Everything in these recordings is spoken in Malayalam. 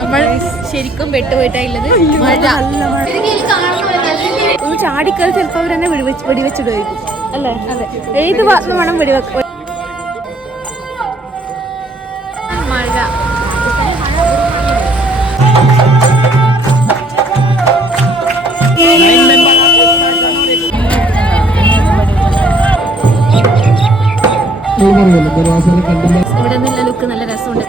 നമ്മൾ ശരിക്കും പെട്ടുപോയിട്ടായില്ലത്. മഴ ഒന്ന് ചാടിക്കൽ ചിലപ്പോൾ അവരെന്നെ വെടിവെച്ചിടുമായിരിക്കും അല്ലേ? അതെ, ഏത് ഭാഗത്ത് വേണം വെടിവെക്ക. മഴ ഇവിടെ നിന്നുള്ള ലുക്ക് നല്ല രസമുണ്ട്.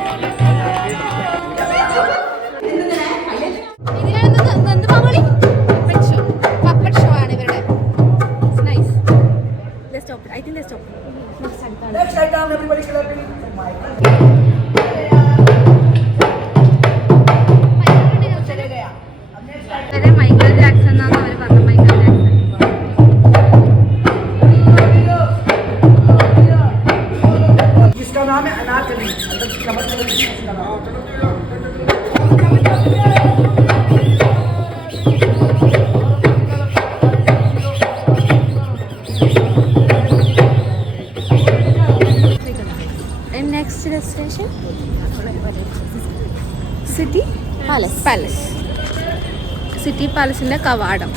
മൈക്കൽ ജാക്സൺ എന്നാണ് അവർ പറഞ്ഞത്. Michael Jackson. इसका नाम है Anarkali. Next destination city palace. City പാലസിന്റെ കവാടം.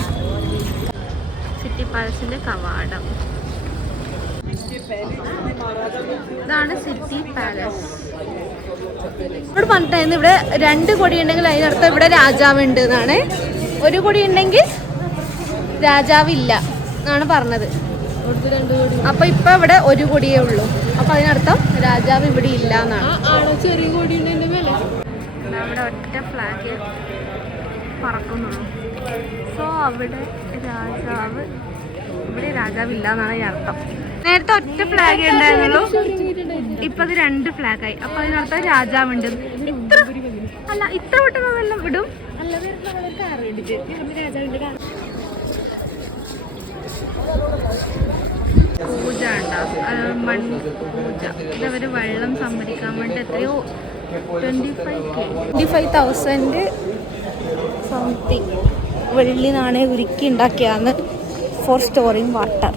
സിറ്റി പാലസിന്റെ കവാടം ഇതാണ് സിറ്റി പാലസ്. ഇവിടെ പറഞ്ഞിട്ടായിരുന്നു ഇവിടെ 2 കൊടി ഉണ്ടെങ്കിൽ അതിനർത്ഥം ഇവിടെ രാജാവുണ്ട് എന്നാണ്. 1 കൊടി ഉണ്ടെങ്കിൽ രാജാവില്ല എന്നാണ് പറഞ്ഞത്. അപ്പൊ ഇപ്പൊ ഇവിടെ 1 കൊടിയേ ഉള്ളൂ. അപ്പൊ അതിനർത്ഥം രാജാവ് ഇവിടെ ഇല്ല എന്നാണ്. ചെറിയ കൊടി നമ്മുടെ ഒറ്റ ഫ്ലാഗ് പറക്കുന്നുള്ളൂ. സോ അവിടെ രാജാവില്ല എന്നാണ് ഈ അർത്ഥം. നേരത്തെ ഒറ്റ ഫ്ലാഗ് ഉണ്ടായിരുന്നുള്ളൂ, ഇപ്പൊ അത് 2 ഫ്ലാഗായി. അപ്പൊ അതിനർത്ഥം രാജാവുണ്ട്. ഇത്ര പെട്ടെന്നെല്ലാം വിടും. പൂജ ഉണ്ടാവും, മൺപൂജ. ഇതവര് വെള്ളം സംഭരിക്കാൻ വേണ്ടി എത്രയോ 25,000 സംതിങ് വെള്ളി നാണയം ഉരുക്കി ഉണ്ടാക്കിയാണ് for storing water.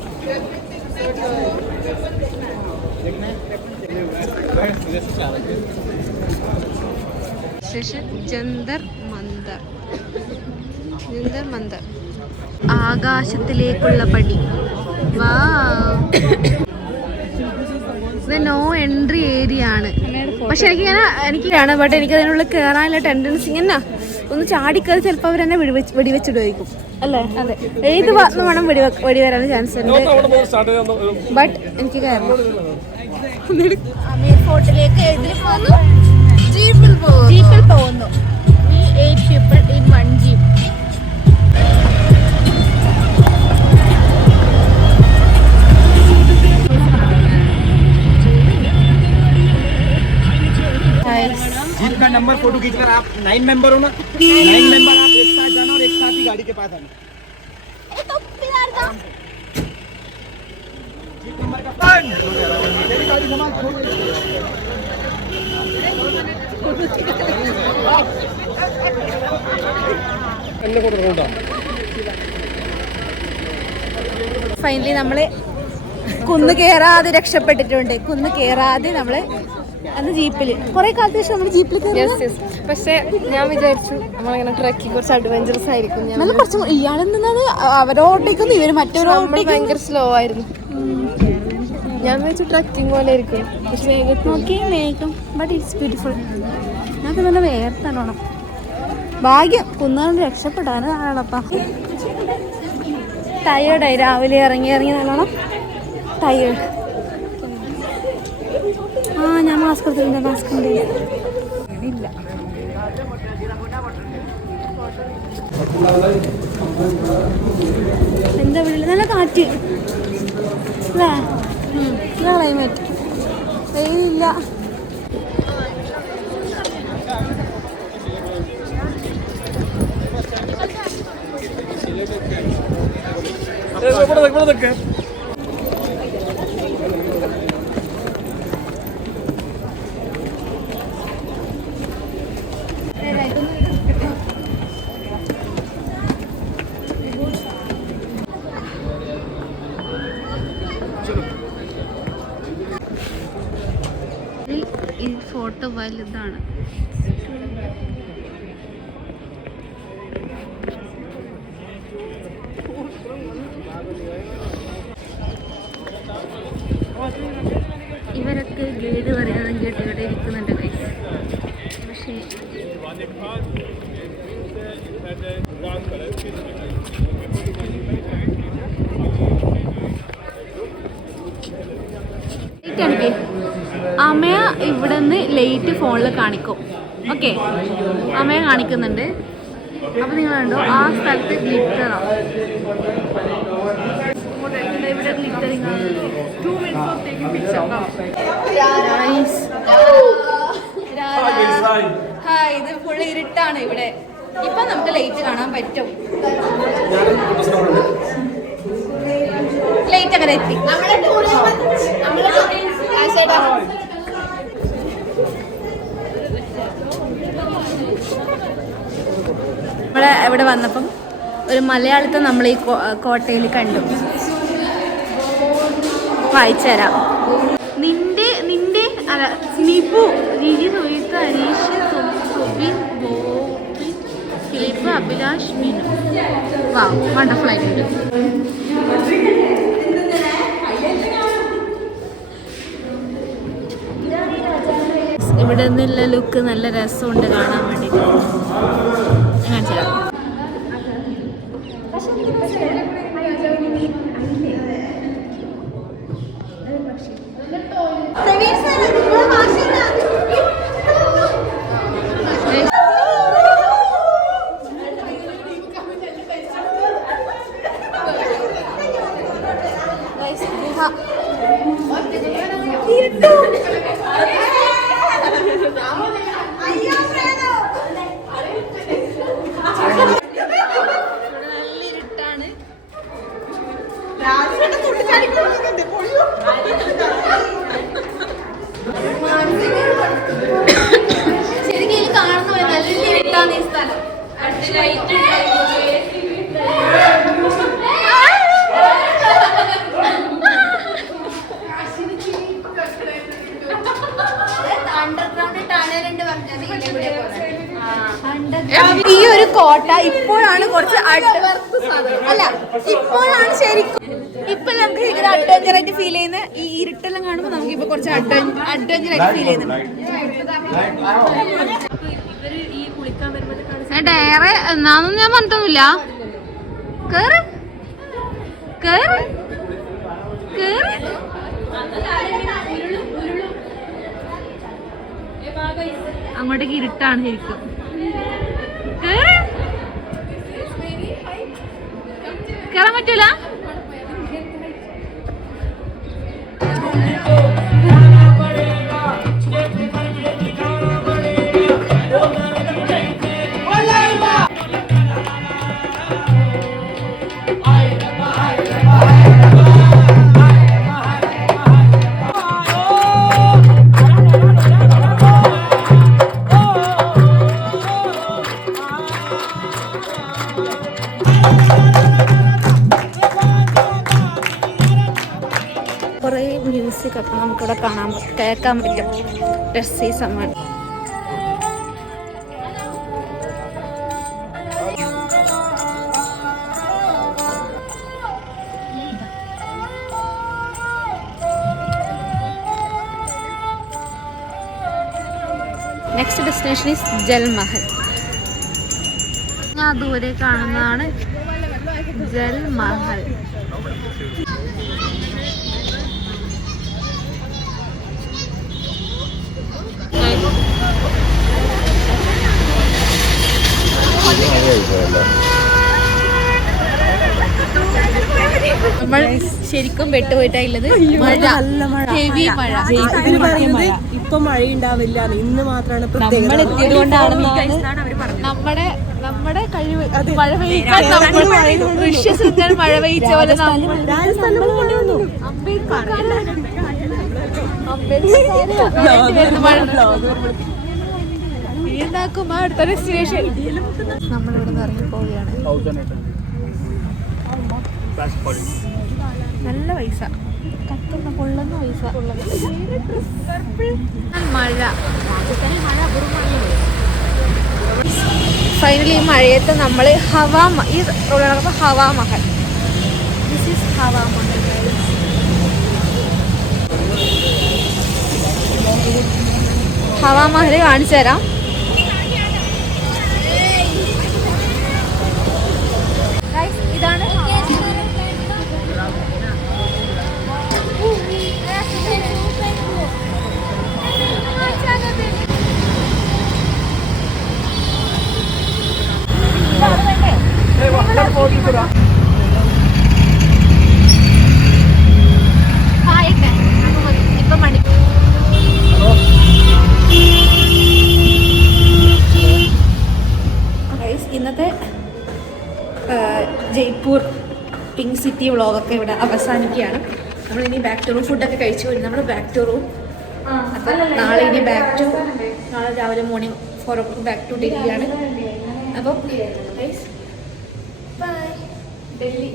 Jantar Mantar ആകാശത്തിലേക്കുള്ള പടി. ഇത് നോ എൻട്രി ഏരിയ ആണ്. പക്ഷെ എനിക്കാണ് ബട്ട് എനിക്ക് അതിനുള്ളിൽ കയറാനുള്ള ടെൻഡൻസി. ഇങ്ങനെ ഒന്ന് ചാടിക്കൽ ചിലപ്പോൾ അവരെന്നെ വെടിവെച്ചിടുമായിരിക്കും അല്ലേ? അതെ, ഏത് ഭാഗത്ത് വേണം വെടി വരാൻ ചാൻസ് ഉണ്ട്. ബട്ട് എനിക്ക് കയറണം. അമീർ ഫോർട്ടിലേക്ക് ജീപ്പിൽ പോകുന്നു. 8 people in 1 jeep. जीप का नंबर फोटो खींचकर आप 9 मेंबर हो ना, 9 मेंबर आप एक साथ जाना और एक साथ ही गाड़ी के पास आना. जीप नंबर का तेरी गाड़ी सामान छोड़ दे. ഫൈനലി നമ്മള് കുന്ന് കയറാതെ രക്ഷപ്പെട്ടിട്ടുണ്ട്. കുന്ന് കയറാതെ നമ്മള് അന്ന് ജീപ്പില് കുറെ കാലത്ത് ശേഷം നമ്മൾ ജീപ്പിൽ കയറി. പക്ഷെ ഞാൻ വിചാരിച്ചു നമ്മളിങ്ങനെ ട്രക്കിങ് കുറച്ച് അഡ്വഞ്ചറസ് ആയിരിക്കും. നല്ല കുറച്ച് ഇയാളെന്നത് അവരോട്ടേക്കൊന്നും ഇവര് മറ്റൊരോട്ടേക്ക് ഭയങ്കര സ്ലോ ആയിരുന്നു. ഞാൻ വിചാരിച്ചു ട്രക്കിംഗ് പോലെ ആയിരിക്കും. പക്ഷെ മേഘം ബട്ട് ഇറ്റ്സ് ബ്യൂട്ടിഫുൾ. ഞങ്ങൾക്ക് നല്ല വേർത്തണം. ഭാഗ്യം കുന്നുകൊണ്ട് രക്ഷപ്പെടാനാണപ്പാ. ടയേർഡായി രാവിലെ ഇറങ്ങി നല്ലോണം ടയേർഡ്. ഞാൻ മാസ്ക് എടുത്തിട്ടുണ്ട്. മാസ്ക് ഉണ്ട് ഇല്ല. എന്താ വിളില്ല, നല്ല കാറ്റ് അല്ലേ? ക്ലൈമറ്റ് വെയിലില്ല. ഫോട്ടോ വലുതാണ്. ഇവരൊക്കെ ഗൈഡ് പറയുന്നത് കേട്ട് ഇവിടെ ഇരിക്കുന്നുണ്ട് ഗൈസ്. പക്ഷേ അമ്മ ഇവിടെ നിന്ന് ലൈറ്റ് ഫോണിൽ കാണിക്കും. ഓക്കെ, അമ്മയെ കാണിക്കുന്നുണ്ട്. അപ്പം നിങ്ങൾ കണ്ടോ ആ സ്ഥലത്ത് ഗ്ലിറ്ററാണ്. ഇവിടെ ഗ്ലിറ്ററിങ്. ഇത് ഫുള്ള് ഇരുട്ടാണ് ഇവിടെ. ഇപ്പൊ നമുക്ക് ലൈറ്റ് കാണാൻ പറ്റും. ലൈറ്റ് അങ്ങനെ എത്തി. നമ്മളെ ഇവിടെ വന്നപ്പം ഒരു മലയാളത്തെ നമ്മൾ ഈ കോട്ടയിൽ കണ്ടു. വായിച്ചുതരാം. നിന്റെ അല്ല നിപു രിജി സുഹിത്ത് അനീഷ് സുബിൻ ബോബി ഫിലിപ്പ് അഭിലാഷ് മിനു. വാ, വണ്ടർഫുൾ ആയിട്ടുണ്ട്. ഇവിടെ നിന്നുള്ള ലുക്ക് നല്ല രസമുണ്ട് കാണാൻ വേണ്ടിയിട്ട്. ഞാൻ കാണിച്ചു തരാം. ശരിക്കും കാണുന്ന പോലെ നല്ല ഇരുട്ടാണ് ഈ സ്ഥലം. ഈ ഒരു കോട്ട ഇപ്പോഴാണ് കുറച്ച് അല്ല ഇപ്പോഴാണ് ശരിക്കും ഇപ്പൊ നമുക്ക് ഇങ്ങനെ അഡ്വഞ്ചർ ആയിട്ട് ഫീൽ ചെയ്യുന്ന ഈ ഇരുട്ടെല്ലാം കാണുമ്പോൾ നമുക്ക് ഇപ്പൊ കുറച്ച് അഡ്വഞ്ചർ ആയിട്ട് ഫീൽ ചെയ്യുന്നുണ്ട്. ഡയറെ എന്നാന്നും ഞാൻ പറഞ്ഞിട്ടൊന്നുമില്ല. കേറ് കേറ് കേറ്. അങ്ങോട്ടേക്ക് ഇരുട്ടാണ് ശരിക്കും. കേറാൻ പറ്റൂല. കുറേ മ്യൂസിക് ഒക്കെ നമുക്കിവിടെ കേൾക്കാൻ പറ്റും. രസീസമാണ്. Next destination is Jal Mahal. ഞാൻ ദൂരെ കാണുന്നതാണ് ജൽമഹൽ. നമ്മൾ ശരിക്കും പെട്ടുപോയിട്ടാണുള്ളത്. മഴ, ഹെവി മഴ. ഇപ്പൊ മഴ ഉണ്ടാവില്ല, ഇന്ന് മാത്രമാണ് നമ്മൾ എത്തിയത് കൊണ്ടാണ് നമ്മുടെ കഴിവ് മഴ പെയ്യിക്കാൻ മഴ പെയ്ച്ച പോലെ എന്താക്കും അടുത്ത ഡെസ്റ്റിനേഷൻ. നമ്മളിവിടെ നിന്ന് ഇറങ്ങി പോവുകയാണ്. നല്ല പൈസ, കത്തുന്ന പൊള്ളുന്ന പൈസ. മഴ, ഫൈനലി ഈ മഴയത്ത് നമ്മൾ ഈ റോഡ് നടക്കുമ്പോൾ ഹവാ മഹൽ. This is Hawa Mahal. ഹവാ മഹൽ കാണിച്ചു തരാം. ഇതാണ് ഇപ്പൊ മണി ഇന്നത്തെ ജയ്പൂർ പിങ്ക് സിറ്റി വ്ളോഗൊക്കെ ഇവിടെ അവസാനിക്കുകയാണ്. നമ്മളിനി ബാക്ക് ടു റൂം. ഫുഡൊക്കെ കഴിച്ചു കഴിഞ്ഞ് നമ്മൾ ബാക്ക് ടു റൂം. അപ്പം നാളെ ഇനി നാളെ രാവിലെ മോർണിംഗ് 4 o'clock ബാക്ക് ടു ഡൽഹിയാണ്. അപ്പം ബൈ, ഡൽഹി.